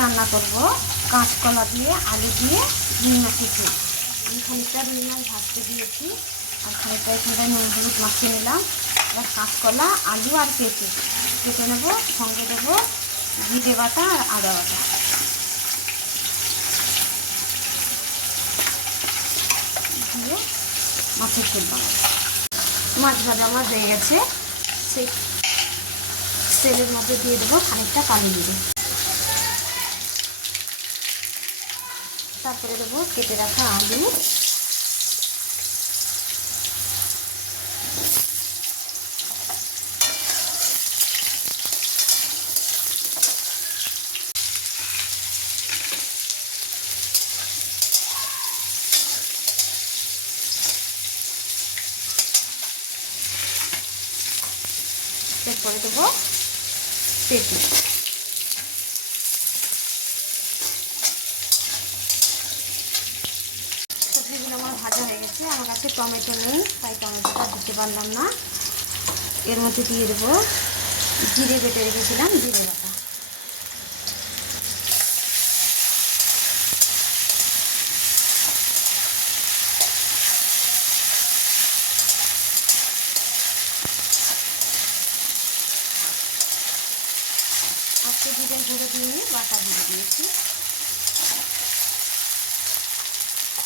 রান্না করব। কাঁচকলা দিয়ে, আলু দিয়ে, রুই মাছের আমি খানিকটা রুই ভাজতে দিয়েছি। আর খানিকটা এখানটায় নুন হলুদ মাখিয়ে নিলাম। এবার কাঁচকলা, আলু আর পেঁপে কেটে নেব, সঙ্গে দেবো জিরে বাটা আর আদা বাটা। দিয়ে মাছের ঝোল বানাবো। মাছ ভাজা আমার হয়ে গেছে। সেই তেলের মধ্যে দিয়ে দেবো খানিকটা কালো জিরে তারপরে দেবো কেটে রাখা আলু। এরপরে দেবো পেঁপে সবজিগুলো আমার গেছে আমার কাছে টমেটো নেই, তাই টমেটোটা দিতে পারলাম না। এর মধ্যে দিয়ে দেবো জিরে বেটে রেখেছিলাম, জিরে বাটা। আজকে জিরে গুঁড়ো দিয়ে বাটা দিয়ে দিয়েছি।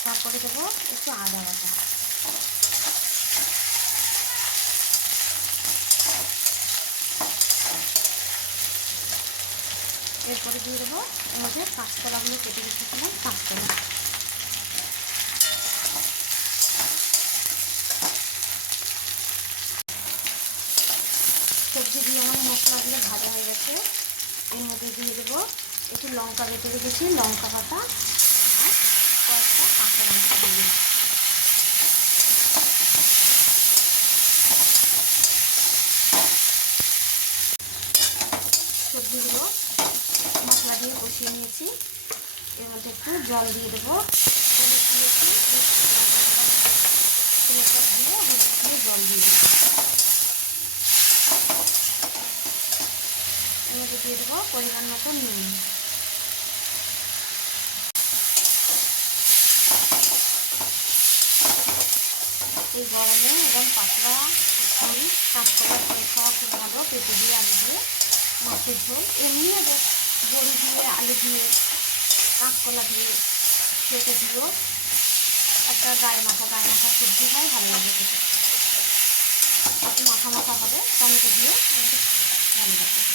তারপরে দেবো একটু আদা বাটা। এরপরে দিয়ে দেবো মধ্যে কাঁচকলাগুলো কেটে রেখেছিলাম কাঁচকলা সবজি দিয়ে আমার মশলাগুলো ভাজা হয়ে গেছে। এর মধ্যে দিয়ে দেবো একটু লঙ্কা বেটে রেখেছি, লঙ্কা বাটা। দিয়ে সবজিগুলো মশলা দিয়ে কষিয়ে নিয়েছি। এর মধ্যে একটু জল দিয়ে দেবো। হলুদ দিয়েছি জল দিয়ে দেবো দিয়ে দেবো পরিমাণ মতো নুন। এই গরমে এবং পাতলা ঝোল কাঁচকলা ঝোল খাওয়া খুব ভালো পেঁপে দিয়ে, আলু দিয়ে, মাছের ঝোল। এমনি বড়ি দিয়ে, আলু দিয়ে, কাঁচকলা দিয়ে, পেঁপে দিয়েও একটা গায়ে মাথা গায়ে মাথা সবজি হয়, ভালো লাগে খেতে। মাথা মাথা হবে, টমেটো দিয়ে ভালো লাগে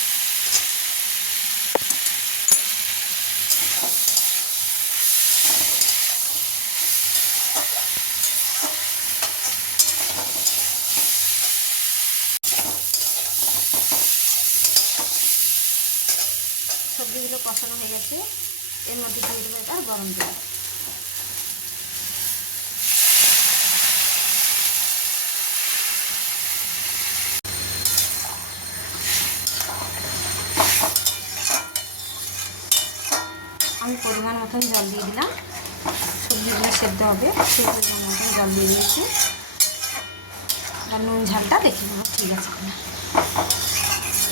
সবজিগুলো কষানো হয়ে গেছে। এর মধ্যে দিয়ে দেবো এবার গরম জল। আমি পরিমাণ মতন জল দিয়ে দিলাম। সবজিগুলো সেদ্ধ হবে। সেই পরিমাণ মতন জল দিয়ে দিয়েছি। এবার নুন ঝালটা দেখে নেব ঠিক আছে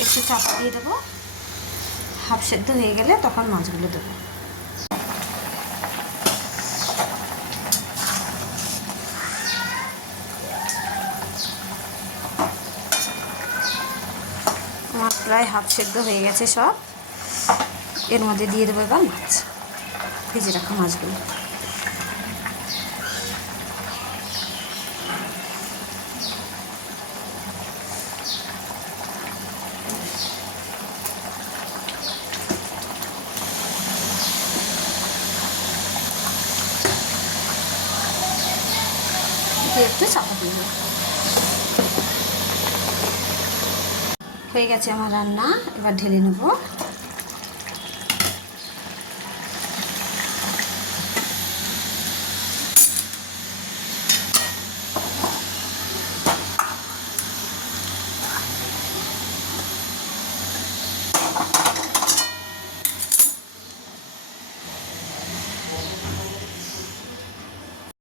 একটু চাপা দিয়ে দেবো। হাফ সেদ্ধ হয়ে গেলে তখন মাছগুলো দেবো। আমার প্রায় হাফ সেদ্ধ হয়ে গেছে সব। এর মধ্যে দিয়ে দেবো এবার মাছ। ভেজে রাখা মাছগুলো। দিয়ে হয়ে গেছে আমার রান্না এবার ঢেলে নেব।